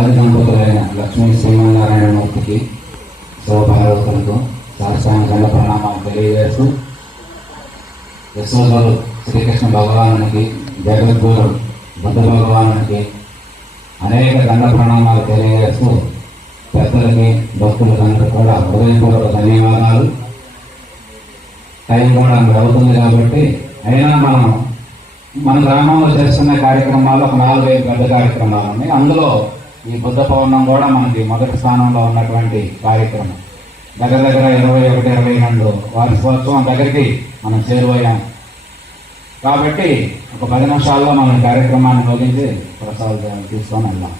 ఆది దంపతులైన లక్ష్మీ శ్రీమన్నారాయణమూర్తికి శివభారతులకు సాష్టాంగ ప్రణామాలు తెలియజేస్తూ, యశోదరు శ్రీకృష్ణ భగవానునికి, జగద్గురు బుద్ధ భగవానునికి అనేక దండ ప్రణామాలు తెలియజేస్తూ, పెద్దలకి భక్తులకందరూ కూడా హృదయపూర్వక ధన్యవాదాలు. టైం కూడా అంత అవుతుంది కాబట్టి, అయినా మన గ్రామంలో చేస్తున్న కార్యక్రమాలు ఒక 4-5 పెద్ద కార్యక్రమాలు ఉన్నాయి. అందులో ఈ బుద్ధ పౌర్ణం కూడా మనకి మొదటి స్థానంలో ఉన్నటువంటి కార్యక్రమం. దగ్గర 21-22 వార్షికోత్సవం దగ్గరికి మనం చేరువయ్యాం కాబట్టి ఒక 10 నిమిషాల్లో మనం కార్యక్రమాన్ని ముగించి ప్రసాదాలు తీసుకొని వెళ్దాం.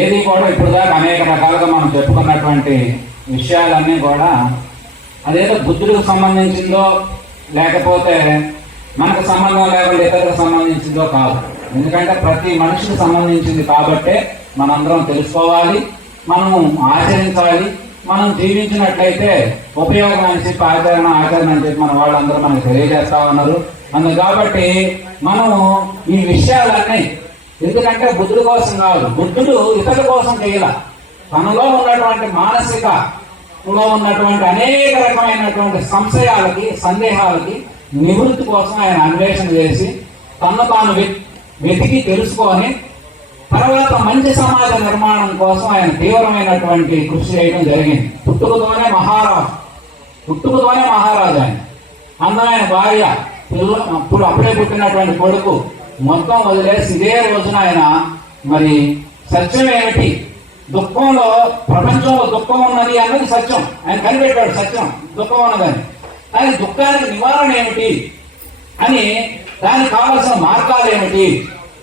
ఏది కూడా ఇప్పుడు దాకా అనేక రకాలుగా మనం చెప్పుకున్నటువంటి విషయాలన్నీ కూడా అదేదో బుద్ధుడికి సంబంధించిందో లేకపోతే మనకు సంబంధం లేకుండా ఇతరులకు సంబంధించిందో కాదు. ఎందుకంటే ప్రతి మనిషికి సంబంధించింది కాబట్టే మనందరం తెలుసుకోవాలి, మనము ఆచరించాలి. మనం జీవించినట్లయితే ఉపయోగం అని చెప్పి ఆచరణ అని చెప్పి మన వాళ్ళందరూ మనకు తెలియజేస్తా ఉన్నారు. అందుకు కాబట్టి మనము ఈ విషయాలన్నీ, ఎందుకంటే బుద్ధుడి కోసం కాదు, బుద్ధుడు ఇతరుల కోసం చేయాల, తనలో ఉన్నటువంటి మానసికలో ఉన్నటువంటి అనేక రకమైనటువంటి సంశయాలకి, సందేహాలకి నివృత్తి కోసం ఆయన అన్వేషణ చేసి తను తాను వెతికి తెలుసుకొని తర్వాత మంచి సమాజ నిర్మాణం కోసం ఆయన తీవ్రమైనటువంటి కృషి చేయడం జరిగింది. పుట్టుకతోనే మహారాజు ఆయన. అందమైన భార్య, అప్పుడే పుట్టినటువంటి కొడుకు మొత్తం వదిలేసి ఇదే రోజున ఆయన మరి సత్యం ఏమిటి, దుఃఖంలో, ప్రపంచంలో దుఃఖం ఉన్నది అన్నది సత్యం. ఆయన కనిపెట్టాడు సత్యం, దుఃఖం ఉన్నదని. కానీ దుఃఖానికి నివారణ ఏమిటి అని, దానికి కావాల్సిన మార్గాలు ఏమిటి,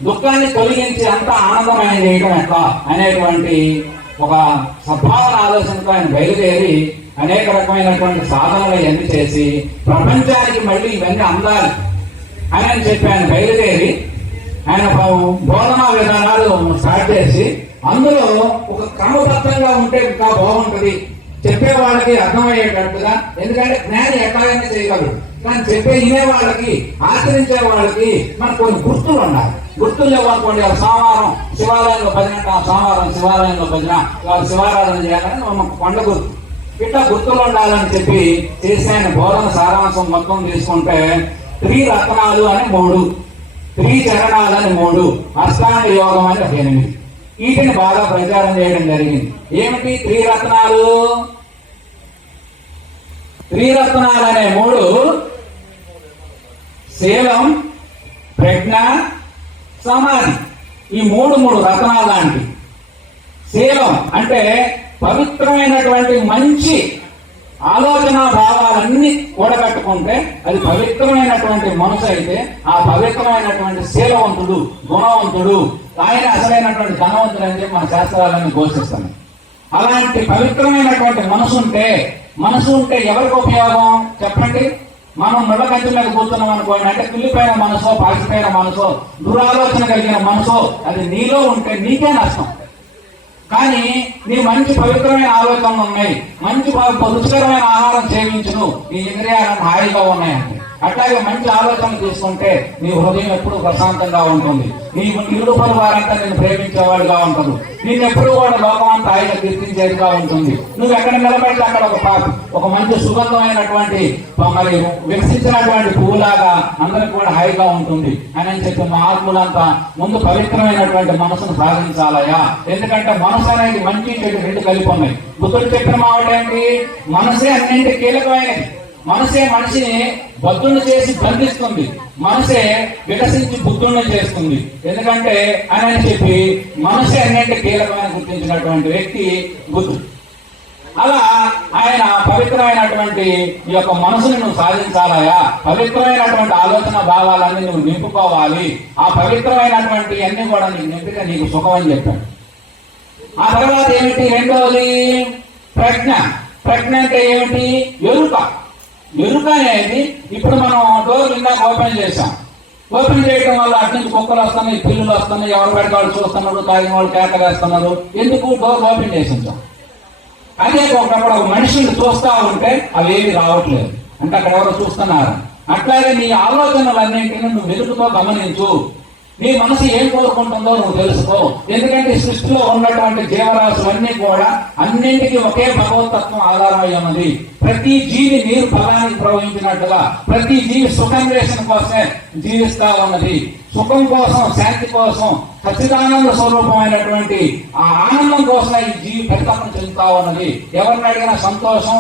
దుఃఖాన్ని తొలగించి అంతా ఆనందమయం చేయడం ఎట్లా అనేటువంటి ఒక సద్భావన ఆలోచనతో ఆయన బయలుదేరి అనేక రకమైనటువంటి సాధనలు ఇవన్నీ చేసి ప్రపంచానికి మళ్ళీ ఇవన్నీ అందాలి అని చెప్పి ఆయన బయలుదేరి ఆయన బోధనా విధానాలు స్టార్ట్ చేసి అందులో ఒక క్రమబద్ధంగా ఉంటే ఇంకా బాగుంటుంది, చెప్పే వాళ్ళకి అర్థమయ్యేటట్టుగా. ఎందుకంటే జ్ఞాని ఎట్లాగైనా చేయగలరు, కానీ వినే వాళ్ళకి, ఆచరించే వాళ్ళకి మనకు కొన్ని గుర్తులు ఉండాలి. గుర్తులు లేవనుకోండి, సోమవారం శివాలయంలో భజన, సోమవారం శివాలయంలో భజన, వాళ్ళు శివారాధన చేయాలని ఒక కొండ గుర్తు, ఇట్లా గుర్తులు ఉండాలని చెప్పి చేసి ఆయన బోధన సారాంశం మొత్తం తీసుకుంటే త్రిరత్నాలు అని 3, త్రిచరణాలు అని 3, అష్టాంగ యోగం అని 8, వీటిని బాగా ప్రచారం చేయడం జరిగింది. ఏమిటి త్రిరత్నాలు? త్రిరత్నాలు అనే 3 శీలం, ప్రజ్ఞ, సమాధి. ఈ 3 రత్నాలు లాంటి. శీలం అంటే పవిత్రమైనటువంటి మంచి ఆలోచన భావాలన్నీ కూడగట్టుకుంటే అది పవిత్రమైనటువంటి మనసు అయితే ఆ పవిత్రమైనటువంటి శీలవంతుడు, గుణవంతుడు, ఆయన అసలైనటువంటి ధనవంతుడు అని చెప్పి మన శాస్త్రాలన్నీ ఘోషిస్తాను. అలాంటి పవిత్రమైనటువంటి మనసు ఉంటే ఎవరికి ఉపయోగం చెప్పండి? మనం ముళ్ళ కంచె మీద కూర్చున్నాం అనుకోండి, అంటే కుళ్ళిపోయిన మనసో, పాసిపోయిన మనసో, దురాలోచన కలిగిన మనసో అది నీలో ఉంటే నీకే నష్టం. కానీ నీ మంచి పవిత్రమైన ఆలోచనలు ఉన్నాయి, మంచి రుచికరమైన ఆహారం సేవించును, నీ ఇంద్రియాలను హాయిగా ఉన్నాయండి. అట్లాగే మంచి ఆలోచన తీసుకుంటే నీ హృదయం ఎప్పుడు ప్రశాంతంగా ఉంటుంది, నీ ఇరుపరు వారంతా నేను ప్రేమించేవాడుగా ఉంటారు, నేను ఎప్పుడు కూడా లోకమంతా ఆయన కీర్తించేదిగా ఉంటుంది. నువ్వు ఎక్కడ నిలబడితే అక్కడ ఒక మంచి సుగంధమైనటువంటి మరి వికసించినటువంటి పువ్వులాగా అందరికి కూడా హాయిగా ఉంటుంది అని చెప్పి మహాత్ములంతా ముందు పవిత్రమైనటువంటి మనసును సాధించాలయా. ఎందుకంటే మనసు అనేది మంచి చెడు 2 కలిపి ఉన్నాయి. బుద్ధుడు చెప్పిన మాట ఏంటి? మనసే అన్నింటి కీలకమైనది. మనసే మనిషిని బుద్ధుని చేసి బంధిస్తుంది, మనసే వికసించి బుద్ధుని చేస్తుంది. ఎందుకంటే అని చెప్పి మనసే అన్నింటి కీలకమైన గుర్తించినటువంటి వ్యక్తి బుద్ధుడు. అలా ఆయన పవిత్రమైనటువంటి ఈ యొక్క మనసుని నువ్వు సాధించాలయా, పవిత్రమైనటువంటి ఆలోచన భావాలన్నీ నువ్వు నింపుకోవాలి. ఆ పవిత్రమైనటువంటి అన్ని కూడా నీకు నింపితే నీకు సుఖం అని చెప్పాడు. ఆ తర్వాత ఏమిటి? రెండవది ప్రజ్ఞ. ప్రజ్ఞ అంటే ఏమిటి? ఎరుక అనేది ఇప్పుడు మనం డోర్ ఇందాక ఓపెన్ చేసాం. ఓపెన్ చేయడం వల్ల అటు నుంచి కుక్కలు వస్తున్నాయి, పిల్లులు వస్తున్నాయి, ఎవరు పెడితే వాళ్ళు చూస్తున్నారు, తాగిన వాళ్ళు కేక వేస్తున్నారు. ఎందుకు? డోర్ ఓపెన్ చేసి ఉంచాం. అదే ఒకప్పుడు ఒక మనిషిని చూస్తా ఉంటే అవేమి రావట్లేదు, అంటే అక్కడ ఎవరు చూస్తున్నారు. అట్లాగే నీ ఆలోచనలన్నింటినీ నువ్వు వెలుగుతో గమనించు. నీ మనసు ఏం కోరుకుంటుందో నువ్వు తెలుసుకో. ఎందుకంటే సృష్టిలో ఉన్నటువంటి జీవరాశులన్నీ కూడా అన్నింటికీ ఒకే భగవతత్వం ఆధారమై ఉన్నది. ప్రతి జీవి నీరు ఫలానికి ప్రవహించినట్టుగా ప్రతి జీవి సుఖాన్వేషణ కోసమే జీవిస్తా ఉన్నది. సుఖం కోసం, శాంతి కోసం, సచ్చిదానంద స్వరూపమైనటువంటి ఆ ఆనందం కోసం ఈ జీవి పరికల్పన చెందుతా ఉన్నది. ఎవరిని అడిగినా సంతోషం,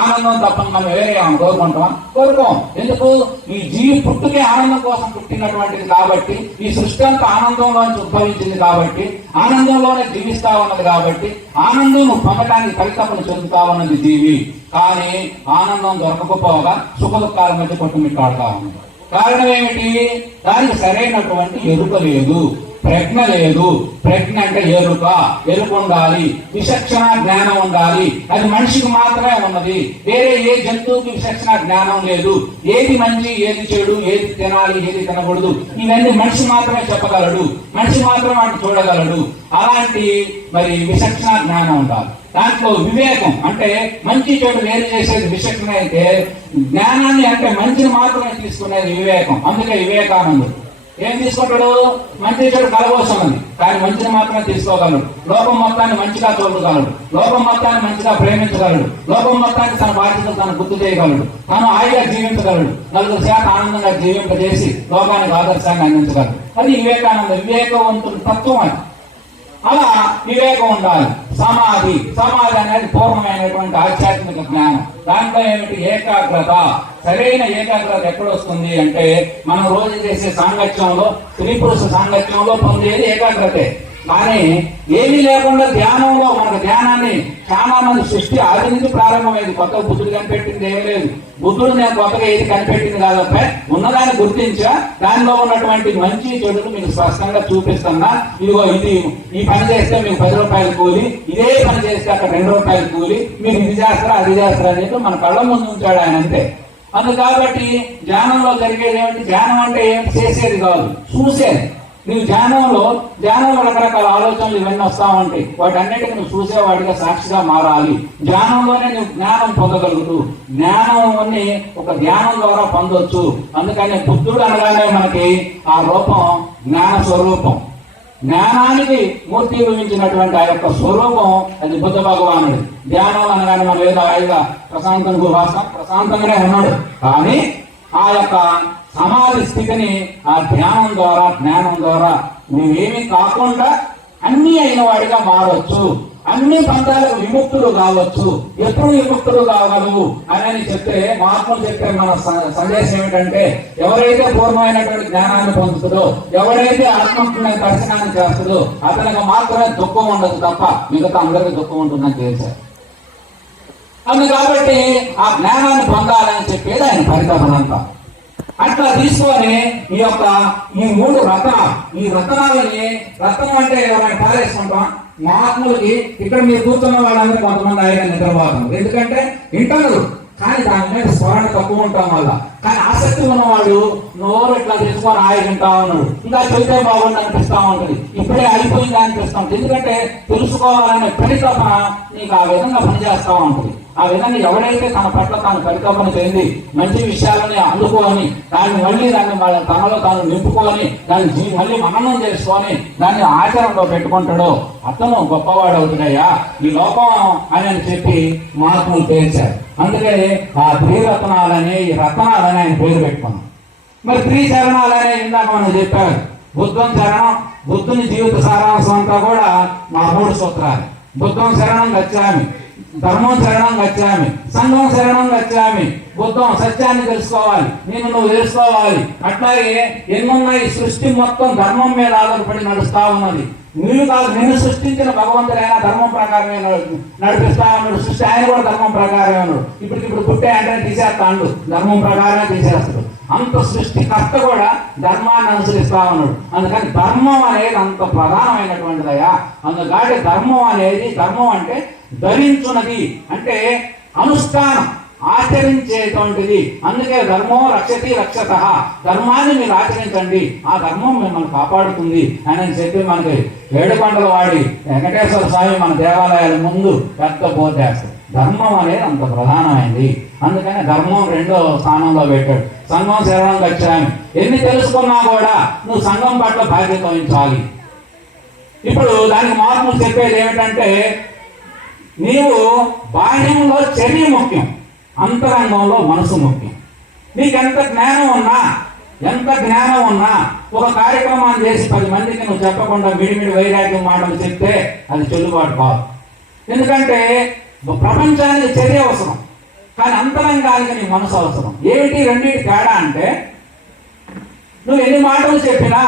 ఆనందం తప్ప మనం వేరే కోరుకుంటాం? కోరుకోం. ఎందుకు? ఈ జీవి పుట్టుకే ఆనందం కోసం పుట్టినటువంటిది కాబట్టి, ఈ సృష్టి అంతా ఆనందంలోంచి ఉద్భవించింది కాబట్టి, ఆనందంలోనే జీవిస్తా ఉన్నది కాబట్టి, ఆనందం పొందడానికి పరికల్పన చెందుతా ఉన్నది జీవి. కానీ ఆనందం దొరకకపోగా సుఖ దుఃఖాల మధ్య కొట్టుమిట్టాడుతా ఉన్నది. కారణం ఏమిటి? దానికి సరైనటువంటి ఎరుక లేదు, ప్రజ్ఞ లేదు. ప్రజ్ఞ అంటే ఎరుక, ఎరుక ఉండాలి, విచక్షణ జ్ఞానం ఉండాలి. అది మనిషికి మాత్రమే ఉన్నది. వేరే ఏ జంతువుకి విచక్షణ జ్ఞానం లేదు. ఏది మంచి, ఏది చెడు, ఏది తినాలి, ఏది తినకూడదు, ఇవన్నీ మనిషి మాత్రమే చెప్పగలడు, మనిషి మాత్రమే అటు చూడగలడు. అలాంటి విచక్షణ జ్ఞానం ఉండాలి. దాంట్లో వివేకం అంటే మంచి చెడు వేరు చేసేది విచక్షణ అయితే, జ్ఞానాన్ని అంటే మంచిని మాత్రమే తీసుకునేది వివేకం. అందుకే వివేకానందుడు ఏం తీసుకుంటాడు? మంచి చెడు కలగోసన్నది, కానీ మంచిని మాత్రమే తీసుకోగలడు. లోకం మొత్తాన్ని మంచిగా చూడగలడు, లోకం మొత్తాన్ని మంచిగా ప్రేమించగలడు, లోకం మొత్తాన్ని తన బాధ్యతలు తను గుర్తు చేయగలడు, తను హాయిగా జీవించగలడు, నలుగురు చేత ఆనందంగా జీవింపజేసి లోకానికి ఆదర్శాన్ని అందించగలడు. అది వివేకానంద వివేకవంతుడు తత్వం. అది అలా వివేకం ఉండాలి. సమాధి, సమాధి అనేది పూర్ణమైనటువంటి ఆధ్యాత్మిక జ్ఞానం. దాంట్లో ఏమిటి? ఏకాగ్రత. సరైన ఏకాగ్రత ఎక్కడొస్తుంది అంటే, మనం రోజు చేసే సాంగత్యంలో, స్త్రీ పురుష సాంగత్యంలో పొందేది ఏకాగ్రతే. కానీ ఏమీ లేకుండా ధ్యానంలో మనకు ధ్యానాన్ని చాలా మంది సృష్టి ఆది నుంచి ప్రారంభమైంది. కొత్తగా బుద్ధుడు కనిపెట్టింది ఏమీ లేదు. బుద్ధుడు నేను కొత్తగా ఏది కనిపెట్టింది కాదప్ప, ఉన్నదాన్ని గుర్తించా, దానిలో ఉన్నటువంటి మంచి చెడులు మీకు స్పష్టంగా చూపిస్తున్నా. ఇదిగో ఇది, ఈ పని చేస్తే మీకు 10 రూపాయలు కూలి, ఇదే పని చేస్తే అక్కడ 2 రూపాయలు కూలి, మీరు ఇది చేస్తారా అది చేస్తారా అనేది మన కళ్ళ ముందు ఉంచాడు ఆయన, అంతే. అందుకు కాబట్టి ధ్యానంలో జరిగేది ఏమిటి? ధ్యానం అంటే ఏమిటి? చేసేది కాదు, చూసేది. నీవు ధ్యానంలో రకరకాల ఆలోచనలు ఇవన్నీ వస్తా ఉంటాయి. వాటన్నిటికీ నువ్వు చూసేవాడిగా, సాక్షిగా మారాలి. ధ్యానంలోనే నువ్వు జ్ఞానం పొందగలుగుతూ, జ్ఞానాన్ని ఒక ధ్యానం ద్వారా పొందొచ్చు. అందుకని బుద్ధుడు అనగానే మనకి ఆ రూపం జ్ఞాన స్వరూపం. జ్ఞానానికి మూర్తిభవించినటువంటి ఆ యొక్క స్వరూపం అది బుద్ధ భగవానుడు. ధ్యానం అనగానే మనం ఏదో హాయిగా ప్రశాంతంగా వాసం, ప్రశాంతంగానే ఉన్నాడు. కానీ ఆ యొక్క సమాధి స్థితిని ఆ ధ్యానం ద్వారా, జ్ఞానం ద్వారా నువ్వేమీ కాకుండా అన్ని అయిన వాడిగా మారవచ్చు. అన్ని బంధాలకు విముక్తులు కావచ్చు. ఎప్పుడు విముక్తులు కాగలవు అని చెప్తే, మహాత్ములు చెప్పే మన సందేశం ఏమిటంటే, ఎవరైతే పూర్ణమైనటువంటి జ్ఞానాన్ని పొందుతుందో, ఎవరైతే ఆత్మ దర్శనాన్ని చేస్తుందో, అతనికి మాత్రమే దుఃఖం ఉండదు తప్ప మిగతా అందరికీ దుఃఖం ఉంటుందని తెలిసారు. అందు కాబట్టి ఆ జ్ఞానాన్ని పొందాలని చెప్పేది ఆయన పరికల్పనంతా. అట్లా తీసుకొని ఈ 3 రత్నాలు, ఈ రత్నాలని, రత్నం అంటే ఎవరైనా పారేసుకుంటాం. మహాత్ములకి ఇక్కడ మీరు కూర్చున్న వాళ్ళందరూ కొంతమంది ఆయన నిద్రపోతారు. ఎందుకంటే ఇంటారు, కానీ దాని మీద స్మరణ తక్కువ ఉంటాం వల్ల. కానీ ఆసక్తి ఉన్నవాడు నోరు ఇట్లా తెలుసుకొని ఆగితా ఉన్నాడు, ఇంకా చెబితే బాగుండి అనిపిస్తా ఉంటుంది, ఇప్పుడే అయిపోయిందా అనిపిస్తా ఉంటుంది. ఎందుకంటే తెలుసుకోవాలనే పరికల్పన నీకు ఆ విధంగా పనిచేస్తా ఉంటుంది. ఆ విధంగా ఎవరైతే తన పట్ల తాను పరికల్పన చెంది మంచి విషయాలని అందుకొని, దాన్ని మళ్ళీ తనలో తాను నింపుకొని, దాన్ని మళ్ళీ మననం చేసుకొని దాన్ని ఆచరణలో పెట్టుకుంటాడో అతను గొప్పవాడు అవుతున్నాయా ఈ లోకం అని చెప్పి మహాత్ములు తేల్చారు. అందుకే ఆ త్రిరత్నాలని, ఈ రత్నాలని ఆయన పేరు పెట్టుకున్నాం. మరి త్రిచరణాలనే ఇందాక మనం చెప్పారు. బుద్ధం చరణం, బుద్ధుని జీవిత సారాంశం అంతా కూడా మా 3 సూత్రాలు. బుద్ధం శరణం గచ్చామి, ధర్మం శరణం గచ్చామి, సంఘం శరణం గచ్చామి. బుద్ధం సత్యాన్ని తెలుసుకోవాలి, నేను నువ్వు తెలుసుకోవాలి. అట్లాగే ఎన్నున్నాయి, సృష్టి మొత్తం ధర్మం మీద ఆధారపడి నడుస్తా ఉన్నది. నీళ్ళు కాదు, నిన్ను సృష్టించిన భగవంతుడైనా ధర్మం ప్రకారమే నడిపిస్తా ఉన్నాడు. సృష్టి ఆయన కూడా ధర్మం ప్రకారమే ఉన్నాడు. ఇప్పుడు పుట్టే అంటే తీసేస్తాడు, ధర్మం ప్రకారమే తీసేస్తాడు. అంత సృష్టికర్త కూడా ధర్మాన్ని అనుసరిస్తా ఉన్నాడు. అందుకని ధర్మం అనేది అంత ప్రధానమైనటువంటిదయా. అందుకని ధర్మం అంటే ధరించున్నది, అంటే అనుష్ఠానం, ఆచరించేటువంటిది. అందుకే ధర్మం రక్షతి రక్షత, ధర్మాన్ని మీరు ఆచరించండి, ఆ ధర్మం మిమ్మల్ని కాపాడుతుంది అని చెప్పి మనకి ఏడుకొండల వాడి వెంకటేశ్వర స్వామి మన దేవాలయాల ముందు పెద్ద బోధ చేస్తారు. ధర్మం అనేది అంత ప్రధానమైంది. అందుకని ధర్మం రెండో స్థానంలో పెట్టాడు. సంఘం శరణం గచ్చామి. ఎన్ని తెలుసుకున్నా కూడా నువ్వు సంఘం పట్ల బాధ్యత వహించాలి. ఇప్పుడు దానికి మార్పులు చెప్పేది ఏమిటంటే, నీవు బాహ్యంలో చర్య ముఖ్యం, అంతరంగంలో మనసు ముఖ్యం. నీకు ఎంత జ్ఞానం ఉన్నా ఒక కార్యక్రమాన్ని చేసి 10 మందికి నువ్వు చెప్పకుండా మిడిమిడి వైరాగ్యం మాటలు చెప్తే అది చెల్లుబాటు కాదు. ఎందుకంటే ప్రపంచానికి చర్య అవసరం, కానీ అంతరంగానికి నీ మనసు అవసరం. ఏమిటి రెండింటి తేడా అంటే, నువ్వు ఎన్ని మాటలు చెప్పినా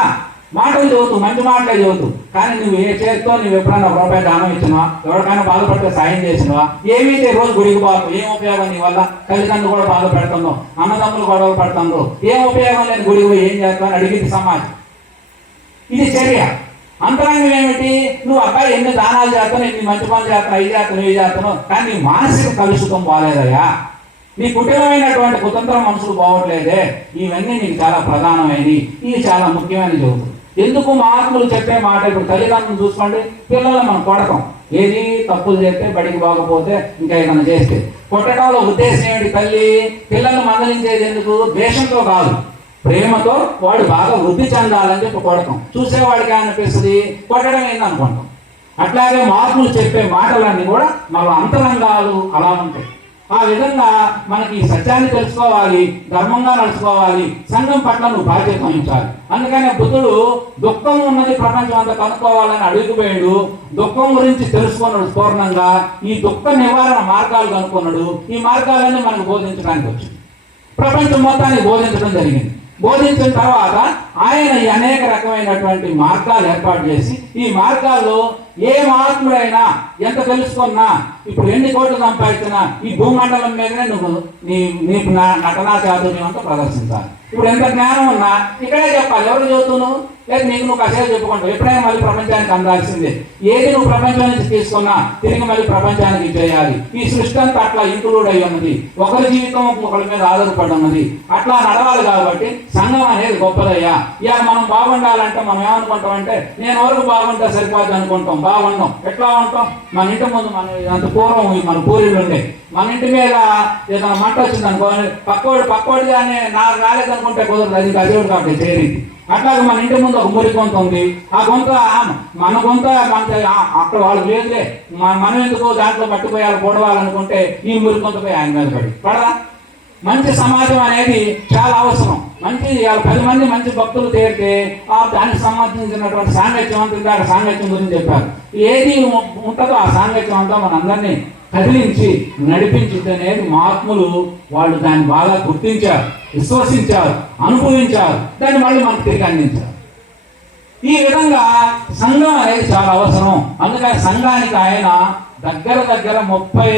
మాటలు చదువుతూ మంచి మాటలే చదువుతూ, కానీ నువ్వు ఏ చేతితో నువ్వు ఎప్పుడైనా ఒక రూపాయి దానం ఇచ్చినవా, ఎవరికైనా బాధపడితే సాయం చేసినవా, ఏమైతే రోజు గుడికి బాగు, ఏం ఉపయోగం నీ వల్ల? తల్లిదండ్రులు కూడా బాధపడుతున్నావు, అన్నదమ్ములు గొడవలు పడుతున్నావు, ఏం ఉపయోగం లేని గుడికి పోయి ఏం చేస్తావు అని అడిగింది సమాజం. ఇది చర్య. అంతరంగం ఏమిటి? నువ్వు అబ్బాయి ఎన్ని దానాలు చేస్తాను, ఎన్ని మంచి పనులు చేస్తాను, అవి చేస్తాను ఇవి చేస్తాను, కానీ నీ మానసిక కలుషితం బాగాలేదయ్యా, నీ కుటుంబమైనటువంటి కుతంత్ర మనసులు బాగోట్లేదే. ఇవన్నీ నీకు చాలా ప్రధానమైనవి, ఇవి చాలా ముఖ్యమైన చదువుతుంది. ఎందుకు మహాత్ములు చెప్పే మాట? ఇప్పుడు తల్లిదండ్రులు చూసుకోండి, పిల్లలు మనం కొడతాం, ఏది తప్పులు చేస్తే బడికి బాగపోతే ఇంకా ఏదైనా చేస్తే కొట్టడంలో ఉద్దేశం ఏమిటి? తల్లి పిల్లల్ని మందలించేది ఎందుకు? ద్వేషంతో కాదు, ప్రేమతో వాడు బాగా వృద్ధి చెందాలని చెప్పి కొడతాం. చూసేవాడికి అనిపిస్తుంది కొట్టడం ఏందనుకుంటాం. అట్లాగే మహాత్ములు చెప్పే మాటలన్నీ కూడా మన అంతరంగాలు అలా ఉంటాయి. ఆ విధంగా మనకి ఈ సత్యాన్ని తెలుసుకోవాలి, ధర్మంగా నడుచుకోవాలి, సంఘం పట్ల నువ్వు బాధ్యత వహించాలి. అందుకనే బుద్ధుడు దుఃఖం ఉన్నది ప్రపంచం అంతా కనుక్కోవాలని అడుగుపోయాడు. దుఃఖం గురించి తెలుసుకున్నాడు పూర్ణంగా. ఈ దుఃఖ నివారణ మార్గాలు కనుక్కున్నాడు. ఈ మార్గాలన్నీ మనకు బోధించడానికి వచ్చింది, ప్రపంచం మొత్తానికి బోధించడం జరిగింది. బోధించిన తర్వాత ఆయన ఈ అనేక రకమైనటువంటి మార్గాలు ఏర్పాటు చేసి, ఈ మార్గాల్లో ఏ మహాత్ముడైనా ఎంత తెలుసుకున్నా, ఇప్పుడు ఎన్ని కోట్లు సంపాదించినా ఈ భూమండలం మీదనే నువ్వు నీకు నటనా చాతుర్యం అంతా ప్రదర్శించాలి. ఇప్పుడు ఎంత జ్ఞానం ఉన్నా ఇక్కడే చెప్పాలి. ఎవరు చదువుతున్నావు లేదు, నీకు నువ్వు కసేపు చెప్పుకుంటావు. ఎప్పుడైనా మళ్ళీ ప్రపంచానికి అందాల్సిందే. ఏది నువ్వు ప్రపంచం నుంచి తీసుకున్నా తిరిగి మళ్ళీ ప్రపంచానికి చేయాలి. ఈ సృష్టి అంతా అట్లా ఇంక్లూడ్ అయ్యి ఉన్నది, ఒకరి జీవితం ఒకరి మీద ఆధారపడి ఉన్నది. అట్లా నడవాలి కాబట్టి సంఘం అనేది గొప్పదయ్యా. ఇక మనం బాగుండాలంటే మనం ఏమనుకుంటాం అంటే, నేను ఎవరికి బాగుంటే సరిపోద్ది అనుకుంటాం. బాగుంటాం, ఎట్లా ఉంటాం? మన ఇంటి ముందు మనం అంత పూర్వం మన పూర్వీకులు ఉండే, మన ఇంటి మీద ఏదైనా మంట వచ్చింది అనుకో, పక్కోడిగానే నాకు రాలేదనుకుంటే కుదరదు, అది అదేవుడు కాబట్టి చేరింది. అట్లాగే మన ఇంటి ముందు ఒక మురి గొంత ఉంది, ఆ గొంత మన గొంత అక్కడ వాళ్ళు లేదులే, మనం ఎందుకు దాంట్లో పట్టుకోవాలి పొడవాలనుకుంటే ఈ మురి గొంతపై ఆయన మీద పడదా? మంచి సమాజం అనేది చాలా అవసరం. మంచి 10 మంది మంచి భక్తులు చేరితే దానికి సంబంధించినటువంటి సాంగత్యం అంతా, సాంగత్యం గురించి చెప్పారు. ఏది ఉంటుందో ఆ సాంగత్యం అంతా మనందరినీ కదిలించి నడిపించింది అనేది మహాత్ములు వాళ్ళు దాన్ని బాగా గుర్తించారు, విశ్వసించారు, అనుభవించారు, దాన్ని మళ్ళీ మనకు తిరిగి అందించారు. ఈ విధంగా సంఘం అనేది చాలా అవసరం. అందుకని సంఘానికి ఆయన దగ్గర 30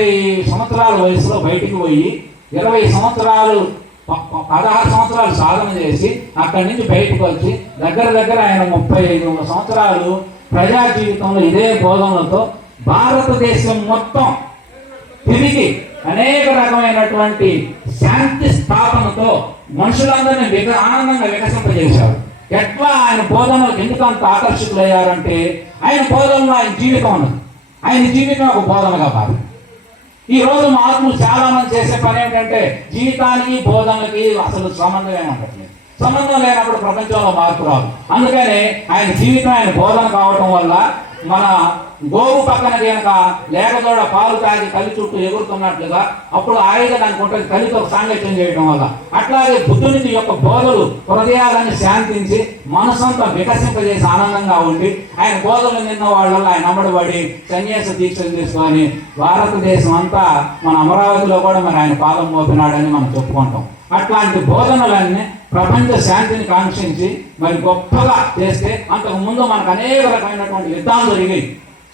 సంవత్సరాల వయసులో బయటికి పోయి 20 సంవత్సరాలు 16 సంవత్సరాలు సాధన చేసి అక్కడి నుంచి బయటకు వచ్చి దగ్గర ఆయన 35 సంవత్సరాలు ప్రజా జీవితంలో ఇదే బోధనలతో భారతదేశం మొత్తం తిరిగి అనేక రకమైనటువంటి శాంతి స్థాపనతో మనుషులందరినీ ఆనందంగా వికసింపజేశారు. ఎట్లా ఆయన బోధనలకు ఎందుకు అంత ఆకర్షితులయ్యారంటే, ఆయన బోధనలో ఆయన జీవితం ఉన్నది. ఆయన జీవితం ఒక బోధనగా మారింది. ఈ రోజు మహాత్ములు చాలా మంది చేసే పని ఏంటంటే, జీవితానికి బోధనలకి అసలు సంబంధం ఏమంటట్లేదు. సంబంధం లేనప్పుడు ప్రపంచంలో మార్పు రాదు. అందుకనే ఆయన జీవితం ఆయన బోధన కావటం వల్ల మన గోవు పక్కన కనుక లేకదోడ పాలు తాగి తల్లి చుట్టూ ఎగురుతున్నట్లుగా అప్పుడు ఆయుధ దానికి ఉంటుంది, తల్లితో సాంగత్యం చేయడం వల్ల. అట్లాగే బుద్ధుని యొక్క బోధలు హృదయాలను శాంతించి మనసంతా వికసింపజేసి ఆనందంగా ఉండి, ఆయన బోధలు నిన్న వాళ్ళ ఆయన అమ్మడబడి సన్యాస దీక్షలు తీసుకొని భారతదేశం అంతా మన అమరావతిలో కూడా మరి ఆయన పాదం మోపినాడని మనం చెప్పుకుంటాం. అట్లాంటి బోధనలన్నీ ప్రపంచ శాంతిని కాంక్షించి మరి గొప్పగా చేస్తే, అంతకు ముందు మనకు అనేక రకమైనటువంటి యుద్ధాలు జరిగాయి,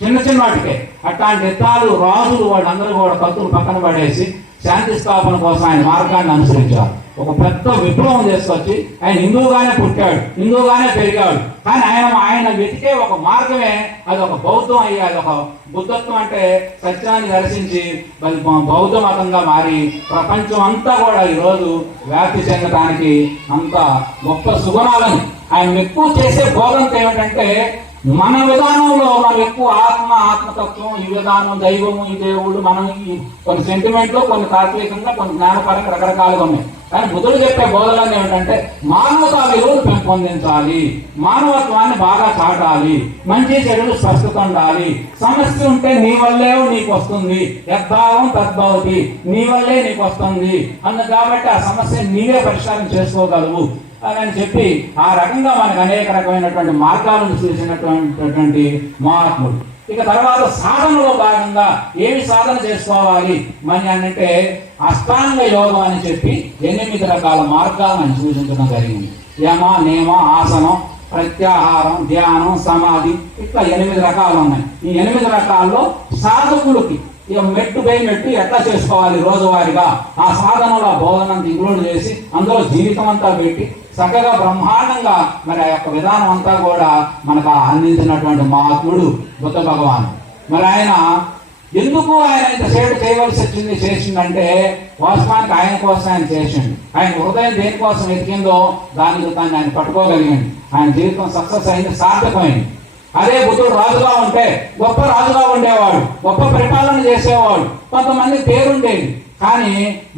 చిన్న వాటికే. అట్లాంటి యుద్ధాలు రాజులు వాళ్ళందరూ కూడా కత్తులు పక్కన పడేసి శాంతి స్థాపన కోసం ఆయన మార్గాన్ని అనుసరించారు. ఒక పెద్ద విప్లవం చేసుకొచ్చి ఆయన హిందువుగానే పుట్టాడు, హిందువుగానే పెరిగాడు. కానీ ఆయన వెతికే ఒక మార్గమే అది ఒక బౌద్ధం అయ్యి, అది ఒక బుద్ధత్వం అంటే సత్యాన్ని దర్శించి మరి బౌద్ధ మతంగా మారి ప్రపంచం అంతా కూడా ఈరోజు వ్యాప్తి చెందడానికి అంత గొప్ప సుగుణాలను ఆయన ఎక్కువ చేసే బోధనతో ఏమిటంటే, మన విధానంలో మనం ఎక్కువ ఆత్మతత్వం, ఈ విధానం, దైవము, ఈ దేవుడు, మనం కొన్ని సెంటిమెంట్లు, కొన్ని తాత్వికంగా, కొన్ని జ్ఞానపరంగా రకరకాలుగా ఉన్నాయి. కానీ బుద్ధుడు చెప్పే బోధనలు ఏమిటంటే మానవతా విలువలు పెంపొందించాలి, మానవత్వాన్ని బాగా చాటాలి, మంచి చెడులు స్పష్టత ఉండాలి, సమస్య ఉంటే నీ వల్లే నీకు వస్తుంది, యద్భావం తద్భవతి, నీ వల్లే నీకు వస్తుంది కాబట్టి ఆ సమస్య నీవే పరిష్కారం చేసుకోగలవు అని చెప్పి ఆ రకంగా మనకు అనేక రకమైనటువంటి మార్గాలను చూసినటువంటి మహాత్ముడు. ఇక తర్వాత సాధనలో భాగంగా ఏమి సాధన చేసుకోవాలి మరి అంటే అష్టాంగ యోగం అని చెప్పి 8 రకాల మార్గాలను సూచించడం జరిగింది. యమ, నియమ, ఆసనం, ప్రత్యాహారం, ధ్యానం, సమాధి, ఇట్లా 8 రకాలు ఉన్నాయి. ఈ 8 రకాల్లో సాధకుడికి ఇక మెట్టు బై మెట్టు ఎట్లా చేసుకోవాలి రోజువారీగా ఆ సాధనలో బోధనంతా ఇంక్లూడ్ చేసి అందులో జీవితం అంతా పెట్టి చక్కగా బ్రహ్మాండంగా మరి ఆ యొక్క విధానం అంతా కూడా మనకు అందించినటువంటి మహాత్ముడు బుద్ధ భగవాన్. మరి ఆయన ఎందుకు ఆయన ఇంతసేపు చేయవలసి వచ్చింది చేసిందంటే వాస్తవానికి ఆయన కోసం ఆయన చేసిండు. ఆయన హృదయం దేనికోసం వెతికిందో దానికి దాన్ని ఆయన పట్టుకోగలిగింది. ఆయన జీవితం సక్సెస్ అయింది, సార్థకమైంది. అదే బుద్ధుడు రాజుగా ఉంటే గొప్ప రాజుగా ఉండేవాడు, గొప్ప పరిపాలన చేసేవాడు, కొంతమంది పేరుండేది. కానీ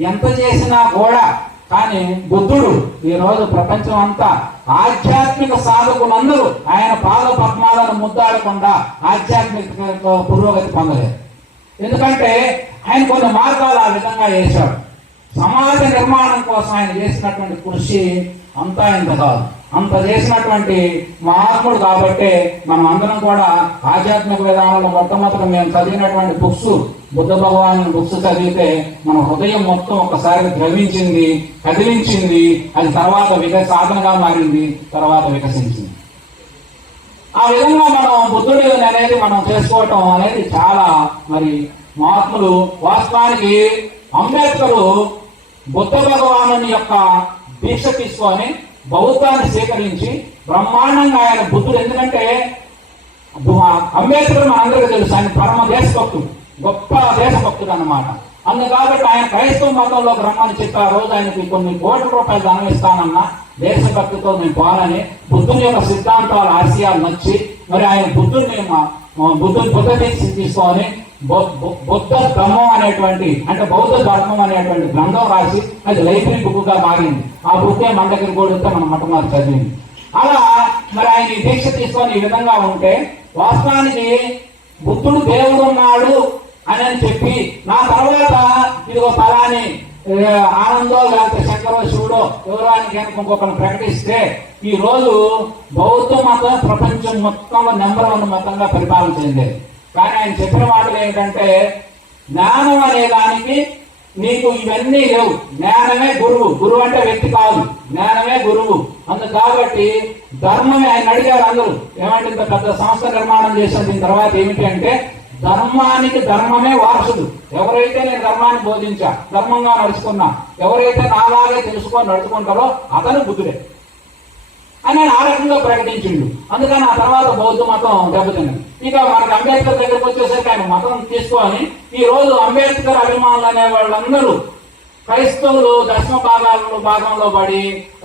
ఎంత చేసినా కూడా కానీ బుద్ధుడు ఈరోజు ప్రపంచం అంతా ఆధ్యాత్మిక సాధకులందరూ ఆయన పాద పద్మాలను ముద్దాడకుండా ఆధ్యాత్మిక పురోగతి పొందలేదు. ఎందుకంటే ఆయన కొన్ని మార్గాలు ఆ విధంగా చేశాడు. సమాజ నిర్మాణం కోసం ఆయన చేసినటువంటి కృషి అంతా ఇంత కాదు, అంత చేసినటువంటి మహాత్ముడు. కాబట్టి మనం అందరం కూడా ఆధ్యాత్మిక విధానంలో మొట్టమొదటి మేము చదివినటువంటి బుక్స్, బుద్ధ భగవాన్ బుక్స్ చదివితే మన హృదయం మొత్తం ఒకసారి ద్రవించింది, కదిలించింది. అది తర్వాత సాధనగా మారింది, తర్వాత వికసించింది. ఆ విధంగా మనం బుద్ధుడి అనేది మనం చేసుకోవటం అనేది చాలా మరి మహాత్ములు. వాస్తవానికి అంబేద్కరు బుద్ధ భగవాను యొక్క దీక్ష తీసుకొని బౌద్ధాన్ని స్వీకరించి బ్రహ్మాండంగా ఆయన బుద్ధుడు. ఎందుకంటే అంబేద్కర్ మనందరికీ తెలుసు, ఆయన పరమ దేశభక్తుడు, గొప్ప దేశభక్తుడు అన్నమాట. కాబట్టి ఆయన క్రైస్తవ మతంలోకి రమ్మని చెప్పి ఆ రోజు ఆయనకి కొన్ని కోట్ల రూపాయలు ధనం ఇస్తానన్నా దేశభక్తితో మేము పోవాలని బుద్ధుని యొక్క సిద్ధాంతాలు, ఆశయాలు నచ్చి మరి ఆయన బుద్ధుడిని బుద్ధ దీక్ష తీసుకొని బుద్ధ ధర్మం అనేటువంటి అంటే బౌద్ధ ధర్మం అనేటువంటి గ్రంథం రాసి అది లైబ్రరీ బుక్ గా మారింది. ఆ బుక్ మన దగ్గర కూడా ఉంటే మనం మొట్టమొదటి చదివింది. అలా మరి ఆయన దీక్ష తీసుకొని ఈ విధంగా ఉంటే వాస్తవానికి బుద్ధుడు దేవుడు ఉన్నాడు అని చెప్పి నా తర్వాత ఇదిగో ఫలాని ఆనందో లేకపోతే శంకరో శివుడో ఎవరానికి ఇంకొకరిని ప్రకటిస్తే ఈ రోజు బౌద్ధ మతం ప్రపంచం మొత్తంలో నంబర్ 1 మతంగా పరిపాలన చెందేది. కానీ ఆయన చెప్పిన మాటలు ఏంటంటే జ్ఞానం అనే దానికి నీకు ఇవన్నీ లేవు, జ్ఞానమే గురువు. గురువు అంటే వ్యక్తి కాదు, జ్ఞానమే గురువు. కాబట్టి ధర్మమే. ఆయన అడిగారు అందరూ, ఏమంటే ఇంత పెద్ద సంస్థ నిర్మాణం చేసిన దీని తర్వాత ఏమిటి అంటే ధర్మానికి ధర్మమే వారసుడు. ఎవరైతే నేను ధర్మాన్ని బోధించా, ధర్మంగా నడుచుకున్నా, ఎవరైతే నాలాగే తెలుసుకొని నడుచుకుంటారో అతను బుద్ధుడే అని ఆ రకంగా ప్రకటించిండు. అందుకని ఆ తర్వాత బౌద్ధ మతం దెబ్బతిన్నది. ఇక మనకు అంబేద్కర్ దగ్గరకు వచ్చేసరికి ఆయన మతం తీసుకొని ఈ రోజు అంబేద్కర్ అభిమానులు అనే వాళ్ళందరూ క్రైస్తవులు దశమ భాగంలో పడి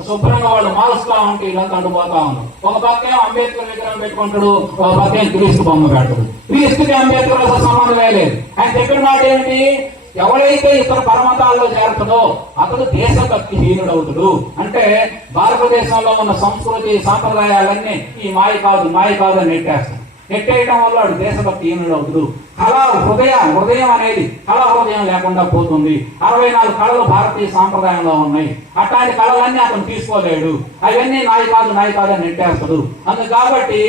శుభ్రంగా వాళ్ళు మారుస్తూ ఉంటే ఇదంతా అడ్డుపోతా ఉన్నారు. ఒక పక్కేమో అంబేద్కర్ విగ్రహం పెట్టుకుంటాడు, ఒక పక్కేమో క్రీస్తు బొమ్మ పెడతాడు. క్రీస్తుకి అంబేద్కర్ అసలు సంబంధమే లేదు. ఆయన చెప్పిన మాట ఏమిటి? ఎవరైతే ఇతర పరమతాల్లో చేరుతుందో అతడు దేశభక్తి హీనుడవుతుడు. అంటే భారతదేశంలో ఉన్న సంస్కృతి సాంప్రదాయాలన్నీ ఈ మాయ కాదు అని నెట్టేస్తాడు. నెట్టేయడం వల్ల వాడు దేశభక్తి హీనుడవుతుడు. హృదయం అనేది కళా హృదయం లేకుండా పోతుంది. 64 కళలు భారతీయ సాంప్రదాయంలో ఉన్నాయి. అట్లాంటి కళలన్నీ అతను తీసుకోలేడు. అవన్నీ నాయి కాదు అని నెట్టేస్తాడు. కాబట్టి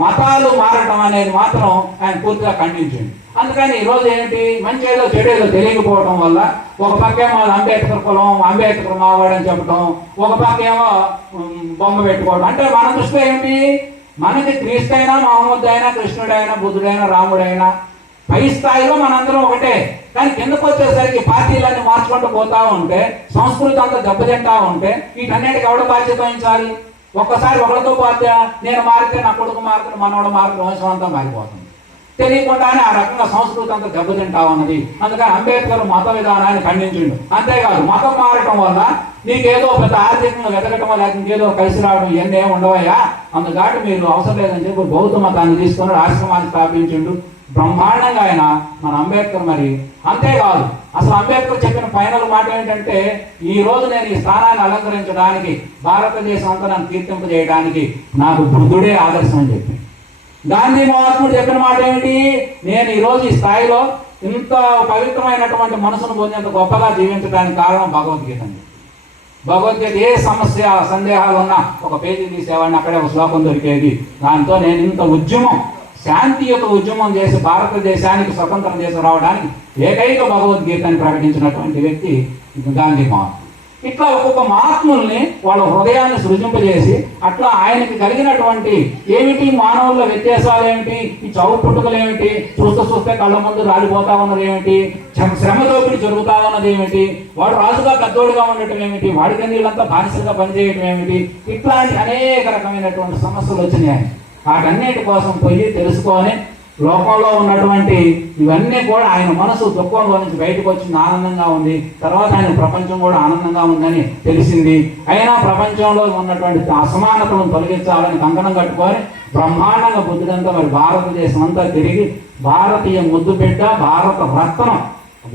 మతాలు మారటం అనేది మాత్రం ఆయన పూర్తిగా ఖండించింది. అందుకని ఈరోజు ఏంటి మంచి ఏదో చెడేదో తెలియకపోవడం వల్ల ఒక పక్కేమో అంబేద్కర్ కులం, అంబేద్కర్ మావాడని చెప్పడం, ఒక పక్కేమో బొమ్మ పెట్టుకోవడం. అంటే మన దృష్టిలో ఏమిటి? మనకి క్రీస్తు అయినా, మహమ్మద్ అయినా, కృష్ణుడైనా, బుద్ధుడైనా, రాముడైనా పై స్థాయిలో మనందరం ఒకటే. కానీ కిందకు వచ్చేసరికి పార్టీలన్నీ మార్చుకుంటూ పోతా ఉంటే, సంస్కృతి అంతా దెబ్బతింటా ఉంటే వీటన్నిటికి ఎవడ బాధ్యత వహించాలి? ఒక్కసారి ఒకరితో బాధ్యత నేను మారితే నా కొడుకు మారుతుంది, మనవాడు మారుతుంది, వంశం అంతా మారిపోతుంది. తెలియకుండానే ఆ రకంగా సంస్కృతి అంతా దెబ్బతింటా ఉన్నది. అందుకని అంబేద్కర్ మత విధానాన్ని ఖండించిండు. అంతేకాదు మతం మారటం వల్ల నీకేదో పెద్ద ఆర్థికంగా వెతకటం లేక ఇంకేదో కలిసి రావడం ఇవన్నీ ఏమి ఉండవయ్యా, అందుకాటి మీరు అవసరం లేదని చెప్పి బౌద్ధ మతాన్ని తీసుకొని ఆశ్రమాన్ని స్థాపించిండు. బ్రహ్మాండంగా ఆయన మన అంబేద్కర్. మరి అంతేకాదు అసలు అంబేద్కర్ చెప్పిన ఫైనల్ మాట ఏంటంటే, ఈ రోజు నేను ఈ స్థానాన్ని అలంకరించడానికి, భారతదేశం అంతా నన్ను కీర్తింపజేయడానికి నాకు బుద్ధుడే ఆదర్శం అని చెప్పి. గాంధీ మహాత్ముడు చెప్పిన మాట ఏమిటి, నేను ఈరోజు ఈ స్థాయిలో ఇంత పవిత్రమైనటువంటి మనసును పొందేంత గొప్పగా జీవించడానికి కారణం భగవద్గీత అండి. భగవద్గీత ఏ సమస్య సందేహాలు ఉన్నా ఒక పేజీ తీసేవాడిని, అక్కడే ఒక శ్లోకం దొరికేది. దాంతో నేను ఇంత ఉద్యమం, శాంతియుత ఉద్యమం చేసి భారతదేశానికి స్వతంత్రం చేసి రావడానికి ఏకైక భగవద్గీతని ప్రకటించినటువంటి వ్యక్తి గాంధీ మహాత్ముడు. ఇట్లా ఒక్కొక్క మహాత్ముల్ని వాళ్ళ హృదయాన్ని సృజింపజేసి అట్లా ఆయనకి కలిగినటువంటి ఏమిటి, మానవుల వ్యత్యాసాలు ఏమిటి, ఈ చౌ పుట్టుకలు ఏమిటి, చూస్తే కళ్ళ ముందు రాలిపోతా ఉన్నది ఏమిటి, శ్రమ దోపిడి జరుగుతా ఉన్నది ఏమిటి, వాడు రాజుగా పెద్దోడుగా ఉండటం ఏమిటి, వాడికి వీళ్ళంతా బానిసలుగా పనిచేయటం ఏమిటి, ఇట్లాంటి అనేక రకమైనటువంటి సమస్యలు వచ్చినాయి. వాటన్నిటి కోసం పోయి తెలుసుకొని లోకంలో ఉన్నటువంటి ఇవన్నీ కూడా ఆయన మనసు దుఃఖంలో నుంచి బయటకు వచ్చింది, ఆనందంగా ఉంది. తర్వాత ఆయన ప్రపంచం కూడా ఆనందంగా ఉందని తెలిసింది. అయినా ప్రపంచంలో ఉన్నటువంటి అసమానతలను తొలగించాలని కంకణం కట్టుకొని బ్రహ్మాండంగా బుద్ధుడంతా మరి భారతదేశం అంతా తిరిగి భారతీయ ముద్దు బిడ్డ, భారత రత్నం.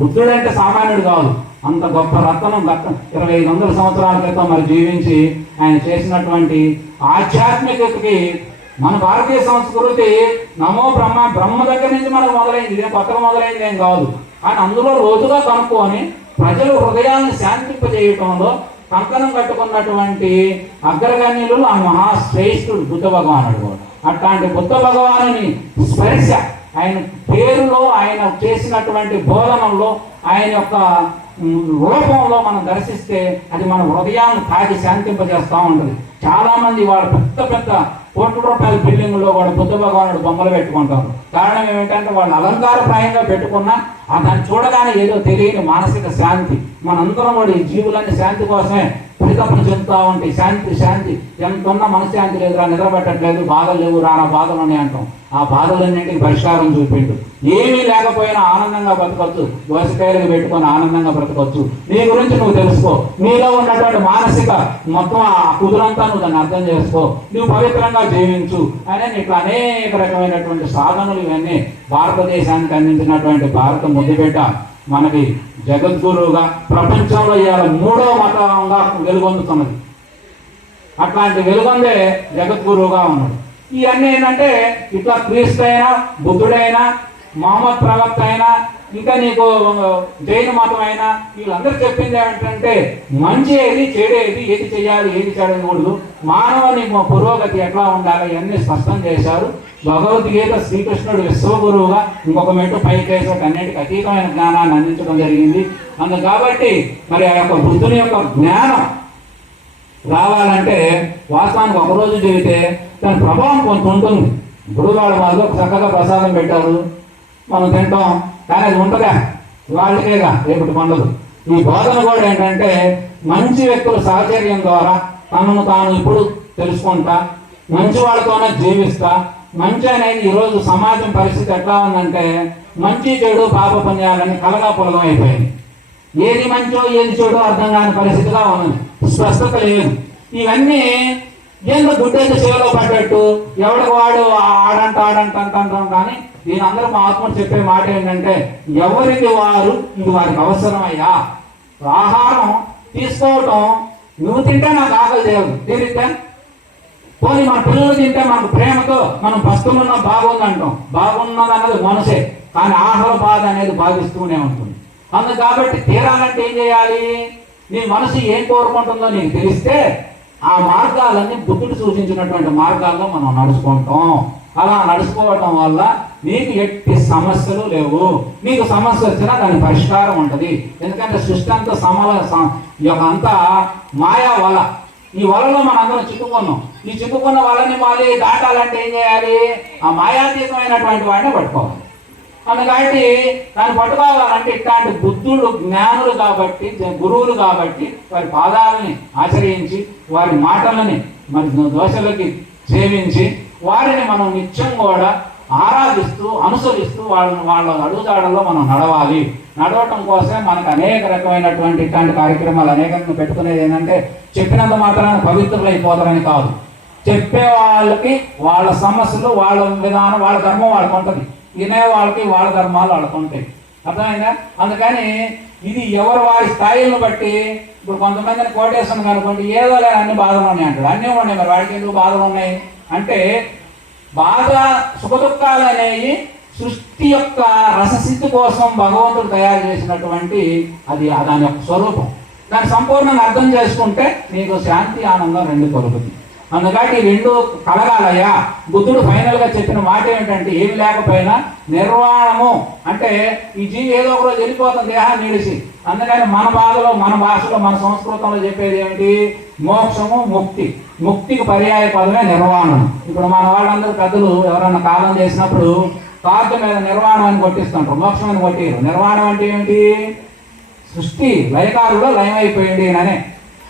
బుద్ధుడంటే సామాన్యుడు కాదు, అంత గొప్ప రత్నం. 2500 సంవత్సరాల క్రితం మరి జీవించి ఆయన చేసినటువంటి ఆధ్యాత్మికతకి మన భారతీయ సంస్కృతి నమో బ్రహ్మ దగ్గర నుంచి మనకు మొదలైంది, ఇదే కొత్తగా మొదలైంది ఏం కాదు. కానీ అందులో రోజుగా కనుక్కొని ప్రజలు హృదయాన్ని శాంతింపజేయటంలో కంకణం కట్టుకున్నటువంటి అగ్రగణ్యులు ఆ మహాశ్రేష్ఠుడు బుద్ధ భగవానుడు కూడా. అట్లాంటి బుద్ధ భగవానుని స్పర్శ ఆయన పేరులో, ఆయన చేసినటువంటి బోధనలో, ఆయన యొక్క రూపంలో మనం దర్శిస్తే అది మన హృదయాన్ని తాగి శాంతింపజేస్తూ ఉంటుంది. చాలా మంది వాడు పెద్ద పెద్ద కోట్ల రూపాయల బిల్డింగ్లో కూడా బుద్ధ భగవానుడు బొమ్మలు పెట్టుకుంటారు. కారణం ఏమిటంటే వాళ్ళు అలంకారప్రాయంగా పెట్టుకున్నా దాన్ని చూడగానే ఏదో తెలియని మానసిక శాంతి. మనందరం కూడా ఈ జీవులన్నీ శాంతి కోసమే పరితపన చెందుతూ ఉంటాయి. శాంతి శాంతి ఎంత ఉన్నా మనశ్శాంతి లేదురా, నిద్రపెట్టట్లేదు, బాధలు లేవు రా, బాధలు ఉన్నాయి అంటాం. ఆ బాధలన్నింటికి పరిష్కారం చూపిండు. ఏమీ లేకపోయినా ఆనందంగా బ్రతకొచ్చు, దోసకాయలకు పెట్టుకొని ఆనందంగా బ్రతకొచ్చు. నీ గురించి నువ్వు తెలుసుకో, నీలో ఉన్నటువంటి మానసిక మొత్తం ఆ కుదురంతా నువ్వు దాన్ని అర్థం చేసుకో, నువ్వు పవిత్రంగా జీవించు అని ఇట్లా అనేక రకమైనటువంటి సాధనలు ఇవన్నీ భారతదేశానికి అందించినటువంటి భారత ముద్దుబిడ్డ మనకి జగద్గురువుగా ప్రపంచంలో ఇవాళ 3వ మతంగా వెలుగొందుతున్నది. అట్లాంటి వెలుగొందే జగద్గురువుగా ఉన్నాడు. ఇవన్నీ ఏంటంటే ఇట్లా క్రీస్తు అయినా, బుద్ధుడైనా, మహమ్మద్ ప్రవక్త అయినా, ఇంకా నీకు జైన మతం అయినా వీళ్ళందరూ చెప్పింది ఏమిటంటే మంచి ఏది, చెడు ఏది, ఏది చేయాలి, ఏది చేయకూడదు, మానవుని పురోగతి ఎట్లా ఉండాలి ఇవన్నీ స్పష్టం చేశారు. భగవద్గీత శ్రీకృష్ణుడు విశ్వగురువుగా ఇంకొక మెట్టు పైకేసాడు, అన్నిటికీ అతీతమైన జ్ఞానాన్ని అందించడం జరిగింది. అందుకు కాబట్టి మరి ఆ యొక్క బుద్ధుని యొక్క జ్ఞానం రావాలంటే వాస్తవానికి ఒకరోజు చెబితే దాని ప్రభావం కొంత ఉంటుంది. గురుగాడు వాళ్ళు చక్కగా ప్రసాదం పెట్టారు, మనం తింటాం, కానీ అది ఉంటుందా వాళ్ళకేగా రేపటి పండుగ. ఈ బోధన కూడా ఏంటంటే మంచి వ్యక్తుల సాహచర్యం ద్వారా తనను తాను ఇప్పుడు తెలుసుకుంటా, మంచి వాళ్ళతోనే జీవిస్తా. మంచి అనేది ఈరోజు సమాజం పరిస్థితి ఎట్లా ఉందంటే మంచి చెడు పాప పుణ్యాలని కలగా పొలగం అయిపోయింది. ఏది మంచో ఏది చెడో అర్థం కాని పరిస్థితిగా ఉన్నది, స్పష్టత లేదు. ఇవన్నీ ఏందో గుడ్డేది సేవలో పడ్డట్టు ఎవడికి వాడు ఆడంటాం. కానీ దీని అందరూ మా ఆత్మ చెప్పే మాట ఏంటంటే ఎవరికి వారు ఇది వారికి అవసరమయ్యా. ఆహారం తీసుకోవటం నువ్వు తింటే నాకు ఆకలి చేయదు, తీరితే పోనీ మన పిల్లలు తింటే మనకు ప్రేమతో మనం బతుకున్న బాగుందంటాం. బాగున్నది అన్నది మనసే, కానీ ఆహార బాధ అనేది బాధిస్తూనే ఉంటుంది. అందుకు కాబట్టి తీరాలంటే ఏం చేయాలి, నీ మనసు ఏం కోరుకుంటుందో నీకు తెలిస్తే ఆ మార్గాలన్నీ బుద్ధుడు సూచించినటువంటి మార్గాల్లో మనం నడుచుకుంటాం. అలా నడుచుకోవటం వల్ల నీకు ఎట్టి సమస్యలు లేవు. నీకు సమస్య వచ్చినా దాని పరిష్కారం ఉంటుంది. ఎందుకంటే సృష్టి అంతా అంతా మాయా వల. ఈ వలలో మనందరం చిక్కుకున్నాం. ఈ చిక్కుకున్న వలని మళ్ళీ దాటాలంటే ఏం చేయాలి, ఆ మాయాతీతమైనటువంటి వాడిని పట్టుకోవాలి. అందుకని దాన్ని పట్టుకోవాలంటే ఇట్లాంటి బుద్ధులు జ్ఞానులు కాబట్టి, గురువులు కాబట్టి వారి పాదాలని ఆచరించి వారి మాటలని మరి దోషలకి సేవించి వారిని మనం నిత్యం కూడా ఆరాధిస్తూ అనుసరిస్తూ వాళ్ళ అడుగుజాడల్లో మనం నడవటం కోసమే మనకు అనేక రకమైనటువంటి ఇట్లాంటి కార్యక్రమాలు అనేకంగా పెట్టుకునేది ఏంటంటే చెప్పినంత మాత్రాన పవిత్రులు అయిపోతారని కాదు. చెప్పే వాళ్ళకి వాళ్ళ సమస్యలు, వాళ్ళ విధానం, వాళ్ళ ధర్మం వాళ్ళకు ఉంటుంది, వినే వాళ్ళకి వాళ్ళ ధర్మాలు వాళ్ళకు ఉంటాయి. అర్థమైందా? అందుకని ఇది ఎవరు వారి స్థాయిలను బట్టి. ఇప్పుడు కొంతమందిని కోటేశ్వరం కనుకోండి, ఏదో లేదు అన్ని బాధలు ఉన్నాయి అంటాడు. అన్నీ ఉన్నాయి, మరి వాడికి ఎందుకు బాధలు ఉన్నాయి అంటే బాధ సుఖదుఖాలు అనేవి సృష్టి యొక్క రససిద్ధి కోసం భగవంతుడు తయారు చేసినటువంటి దాని యొక్క స్వరూపం. దాన్ని సంపూర్ణంగా అర్థం చేసుకుంటే నీకు శాంతి ఆనందం రెండు కలుగుతుంది. అందుకని ఈ రెండు కలగాలయ్యా. బుద్ధుడు ఫైనల్గా చెప్పిన మాట ఏమిటంటే ఏమి లేకపోయినా నిర్వాణము అంటే ఈ జీవి ఏదో ఒక రోజు వెళ్ళిపోతుంది దేహాన్ని నిలిచి. అందుకని మన బాధలో, మన భాషలో, మన సంస్కృతంలో చెప్పేది ఏమిటి? మోక్షము, ముక్తి. ముక్తికి పర్యాయ పదమే నిర్వాణం. ఇప్పుడు మన వాళ్ళందరూ పెద్దలు ఎవరన్నా కాలం చేసినప్పుడు కార్డు మీద నిర్వాణం అని కొట్టిస్తుంటారు, మోక్షం అని కొట్టిరు. నిర్వాణం అంటే ఏమిటి? సృష్టి లయకారులో లయమైపోయింది అనే.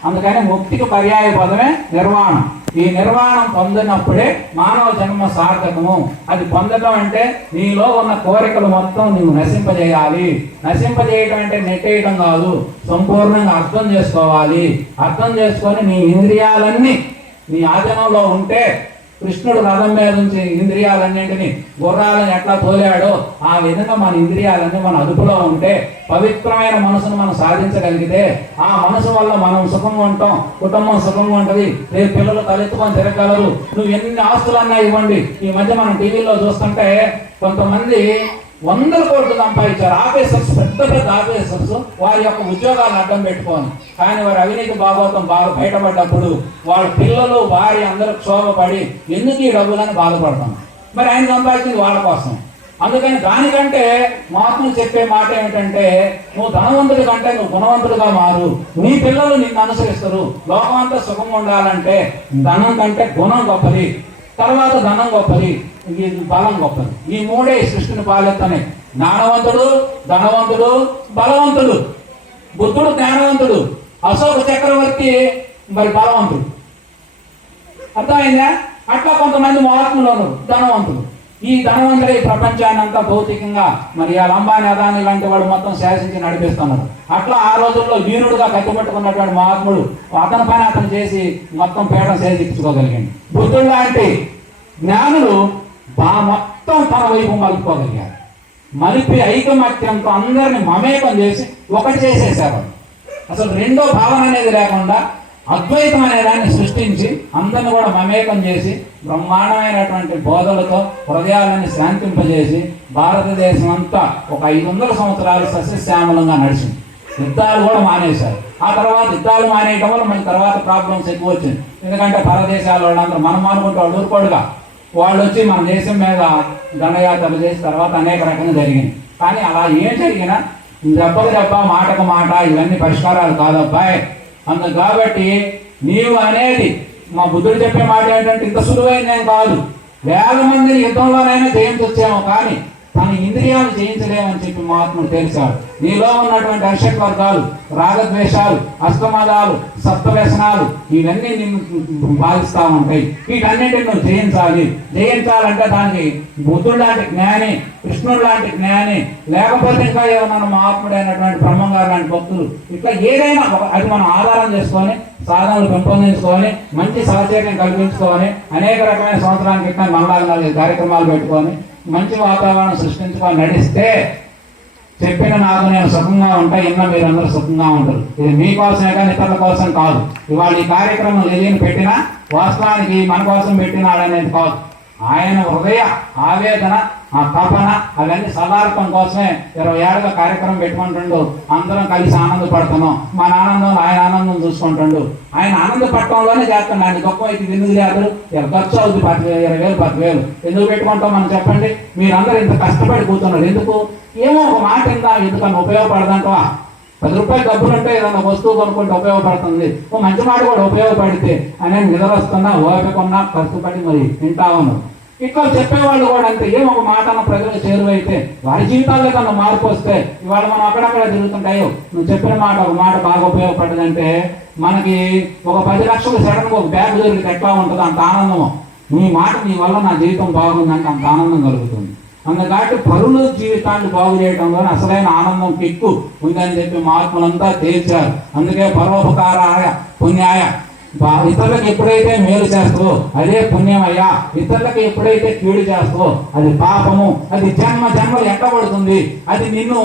అందుకని ముక్తికి పర్యాయ పదమే నిర్వాణం. ఈ నిర్వాణం పొందినప్పుడే మానవ జన్మ సార్థకము. అది పొందడం అంటే నీలో ఉన్న కోరికలు మొత్తం నువ్వు నశింపజేయాలి. నశింపజేయటం అంటే నెట్టేయటం కాదు, సంపూర్ణంగా అర్థం చేసుకోవాలి. అర్థం చేసుకొని నీ ఇంద్రియాలన్నీ నీ ఆధీనంలో ఉంటే, కృష్ణుడు రథం మీద నుంచి ఇంద్రియాలన్నింటినీ గుర్రాలను ఎట్లా తోలాడో ఆ విధంగా మన ఇంద్రియాలన్నీ మన అదుపులో ఉంటే, పవిత్రమైన మనసును మనం సాధించగలిగితే ఆ మనసు వల్ల మనం సుఖంగా ఉంటాం, కుటుంబం సుఖంగా ఉంటుంది, రేపు పిల్లలు తలెత్తుకొని తిరగలరు. నువ్వు ఎన్ని ఆస్తులన్నా ఇవ్వండి. ఈ మధ్య మనం టీవీలో చూస్తుంటే కొంతమంది 100 కోట్లు సంపాదించారు. ఆఫీసర్స్, పెద్ద పెద్ద ఆఫీసర్స్ వారి యొక్క ఉద్యోగాలను అడ్డం పెట్టుకోని. కానీ వారి అవినీతి భాగవతం బాగా బయటపడ్డప్పుడు వాళ్ళ పిల్లలు, భార్య అందరూ క్షోభపడి ఎందుకు ఈ డబ్బులని బాధపడతాం. మరి ఆయన సంపాదించింది వాళ్ళ కోసం. అందుకని దానికంటే మహాత్ములు చెప్పే మాట ఏమిటంటే నువ్వు ధనవంతుడి కంటే నువ్వు గుణవంతుడిగా మారు. నీ పిల్లలు నిన్ను అనుసరిస్తారు. లోకం అంతా సుఖంగా ఉండాలంటే ధనం కంటే గుణం గొప్పది, తర్వాత ధనం గొప్పది, బలం గొప్పది. ఈ మూడే సృష్టిని పాలెత్తనే. జ్ఞానవంతుడు, ధనవంతుడు, బలవంతుడు. బుద్ధుడు జ్ఞానవంతుడు, అశోక చక్రవర్తి మరి బలవంతుడు. అర్థమైందా? అట్లా కొంతమంది మహాత్ములు ధనవంతుడు. ఈ ధనవంతుడే ఈ ప్రపంచాన్ని అంతా భౌతికంగా మరి ఆ అంబానీ, అదానీ లాంటి వాడు మొత్తం శాసించి నడిపిస్తున్నారు. అట్లా ఆ రోజుల్లో వీరుడుగా కట్టుబట్టుకున్నటువంటి మహాత్ముడు అతని పని అతను చేసి మొత్తం పీఠం చేజించుకోగలిగాడు. బుద్ధుడు లాంటి జ్ఞానులు మొత్తం తన వైపు మలుపుకోగలిగారు. మలిపి ఐకమత్యంతో అందరిని మమేకం చేసి ఒకటి చేసేసారు. అసలు రెండో భావన అనేది లేకుండా అద్వైతం అనే దాన్ని సృష్టించి అందరిని కూడా మమేకం చేసి బ్రహ్మాండమైనటువంటి బోధలతో హృదయాలని శాంతింపజేసి భారతదేశం అంతా ఒక 500 సంవత్సరాలు సస్యశ్యామలంగా నడిచింది. యుద్ధాలు కూడా మానేశారు. ఆ తర్వాత యుద్ధాలు మానేయటం వల్ల మనకి తర్వాత ప్రాబ్లమ్స్ ఎక్కువ వచ్చింది. ఎందుకంటే పరదేశాల వాళ్ళందరూ మనం అనుకుంటే వాళ్ళు ఊరుకోడుగా వాళ్ళు వచ్చి మన దేశం మీద దండయాత్రలు చేసిన తర్వాత అనేక రకంగా జరిగింది. కానీ అలా ఏం జరిగినా దెబ్బకు దెబ్బ, మాటకు మాట ఇవన్నీ పరిష్కారాలు కాదబ్బాయి. అందుకు కాబట్టి నీవు అనేది మా బుద్ధుడు చెప్పే మాట ఏంటంటే ఇంత సులువైందేం కాదు. 1000 మందిని యుద్ధంలోనైనా జయించొచ్చేమో కానీ తన ఇంద్రియాలు జయించలేమని చెప్పి మహాత్ముడు తెలిసాడు. నీలో ఉన్నటువంటి అర్షట్ వర్గాలు, రాగద్వేషాలు, అష్టమదాలు, సప్తవ్యసనాలు ఇవన్నీ నిన్ను బాధిస్తూ ఉంటాయి. వీటన్నింటిని నువ్వు జయించాలంటే దానికి బుద్ధుడు లాంటి జ్ఞాని, కృష్ణుడు లాంటి జ్ఞాని, లేకపోతే ఇంకా ఏమన్నా మహాత్ముడైనటువంటి బ్రహ్మంగారు లాంటి భక్తులు, ఇట్లా ఏదైనా అది మనం ఆధారం చేసుకొని సాధనలు పెంపొందించుకొని మంచి సహచర్యం కల్పించుకొని అనేక రకమైన సంవత్సరానికి ఇట్లా మనలాగా కార్యక్రమాలు పెట్టుకొని మంచి వాతావరణం సృష్టించుకొని నడిస్తే చెప్పిన నాకు నేను సుఖంగా ఉంటా, ఇన్న మీరందరూ సుఖంగా ఉంటారు. ఇది మీకోసమే కానీ ఇతరుల కోసం కాదు. ఇవాళ ఈ కార్యక్రమం తెలియని పెట్టినా వాస్తవానికి మన కోసం పెట్టినాడనేది కాదు. ఆయన హృదయ ఆవేదన, ఆ తపన అవన్నీ సదార్థం కోసమే 20 ఏళ్ళగా కార్యక్రమం పెట్టుకుంటుండు. అందరం కలిసి ఆనందపడుతున్నాం. మన ఆనందంలో ఆయన ఆనందం చూసుకుంటుండు. ఆయన ఆనందపడటంలోనే చేస్తాడు. ఆయన గొప్ప అయితే ఎందుకు చేస్తారు? ఖర్చు అవుతుంది 10,000, 20,000 ఎందుకు పెట్టుకుంటాం మనం చెప్పండి? మీరందరూ ఇంత కష్టపడి కూర్చున్నారు ఎందుకు? ఏమో ఒక మాట ఇందా ఎందుకన్నా ఉపయోగపడదంటవా? 10 రూపాయలు డబ్బులుంటే ఏదన్నా వస్తువు కొనుక్కుంటే ఉపయోగపడుతుంది. ఓ మంచి మాట కూడా ఉపయోగపడితే అనేది నిద్ర వస్తున్నా, ఓపికన్నా, కష్టపడి మరి వింటాను. ఇట్లా చెప్పేవాళ్ళు కూడా అంతే. ఏం ఒక మాట అన్న ప్రజలకు చేరువైతే వారి జీవితాల్లో కన్నా మార్పు వస్తే ఇవాళ మనం అక్కడక్కడ తిరుగుతుంటాయో నువ్వు చెప్పిన మాట ఒక మాట బాగా ఉపయోగపడ్డదంటే మనకి ఒక 10 లక్షలు సడన్గా ఒక బ్యాగ్ దొరికి ఎట్లా ఉంటుందో అంత ఆనందము. నీ మాట నీ వల్ల నా జీవితం బాగుందంటే అంత ఆనందం కలుగుతుంది. అందుకాటి పరుల జీవితాన్ని బాగు చేయడంలో అసలైన ఆనందం కిక్కు ఉందని చెప్పి మహాత్ములంతా తేల్చారు. అందుకే పరోపకారాయ పుణ్యాయ, ఇతరులకు ఎప్పుడైతే మేలు చేస్తావో అదే పుణ్యమయ్యా, ఇతరులకు ఎప్పుడైతే కీడు చేస్తావో అది పాపము, అది జన్మ జన్మలు ఎట్టబడుతుంది, అది నిన్ను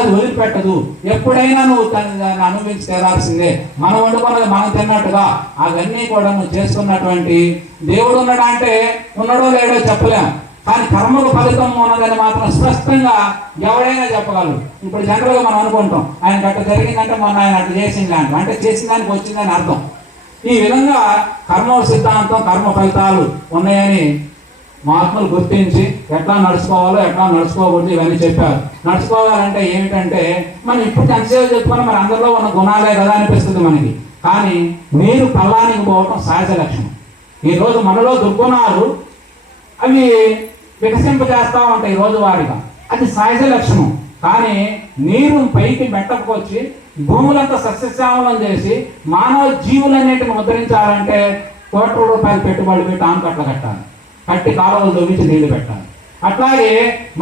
అది వదిలిపెట్టదు. ఎప్పుడైనా నువ్వు దాన్ని అనుభవించి తీరాల్సిందే. మనం వండుకున్నది మనం తిన్నట్టుగా అవన్నీ కూడా నువ్వు చేసుకున్నటువంటి దేవుడు ఉన్నాడా అంటే ఉన్నాడో లేడో చెప్పలేము, కానీ కర్మకు ఫలితం ఉన్నదని మాత్రం స్పష్టంగా ఎవడైనా చెప్పగలరు. ఇప్పుడు జనరల్గా మనం అనుకుంటాం ఆయన అట్లా జరిగిందంటే మొన్న ఆయన అట్లా చేసింది అంటే చేసిన దానికి వచ్చిందని అర్థం. ఈ విధంగా కర్మ సిద్ధాంతం, కర్మ ఫలితాలు ఉన్నాయని మహాత్ములు గుర్తించి ఎట్లా నడుచుకోవాలో ఎట్లా నడుచుకోకూడదు ఇవన్నీ చెప్పారు. నడుచుకోవాలంటే ఏమిటంటే మనం ఇప్పుడు ఎంతసేపు చెప్పుకున్నా మరి అందరిలో ఉన్న గుణాలే కదా అనిపిస్తుంది మనకి. కానీ నీరు పల్లానికి పోవటం సహజ లక్షణం. ఈరోజు మనలో దుర్గుణాలు అవి వికసింపజేస్తూ ఉంటాయి రోజువారీగా, అది సహజ లక్షణం. కానీ నీరు పైకి మెట్టకొచ్చి భూములంతా సస్యశ్యామలం చేసి మానవ జీవులన్నిటిని ముద్రించాలంటే కోట్ల రూపాయలు పెట్టుబడి పెట్టి ఆనకట్ల కట్టాలి, కట్టి కాలువలు తవ్వించి నీళ్లు పెట్టాలి. అట్లాగే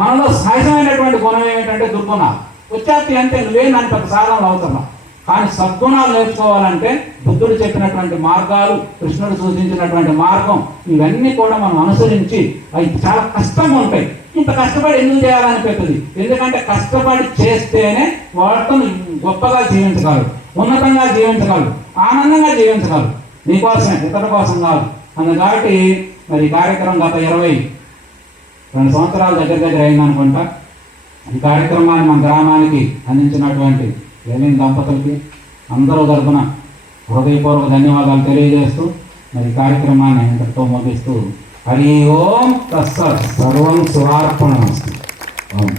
మనలో సహజమైనటువంటి గుణం ఏమిటంటే దుర్గుణాలు. వచ్చేస్తే అంటే నువ్వే దాని పెద్ద సాధనలు అవుతున్నావు. కానీ సద్గుణాలు నేర్చుకోవాలంటే బుద్ధుడు చెప్పినటువంటి మార్గాలు, కృష్ణుడు సూచించినటువంటి మార్గం, ఇవన్నీ కూడా మనం అనుసరించి అవి చాలా కష్టంగా ఉంటాయి. ఇంత కష్టపడి ఎందుకు చేయాలనిపిస్తుంది? ఎందుకంటే కష్టపడి చేస్తేనే వాటితో గొప్పగా జీవించగలరు, ఉన్నతంగా జీవించగలరు, ఆనందంగా జీవించగలరు. నీకోసమే, ఇతరుల కోసం కాదు. అందుకాబట్టి మరి ఈ కార్యక్రమం గత 22 సంవత్సరాల దగ్గర అయిందనుకుంటా. ఈ కార్యక్రమాన్ని మన గ్రామానికి అందించినటువంటి లెనిన్ దంపతులకి అందరూ తరపున హృదయపూర్వక ధన్యవాదాలు తెలియజేస్తూ మరి కార్యక్రమాన్ని ఇంతటితో ముగిస్తూ హరి ఓం తస్సత్ సర్వం శుభార్పణమస్తు. ఓం.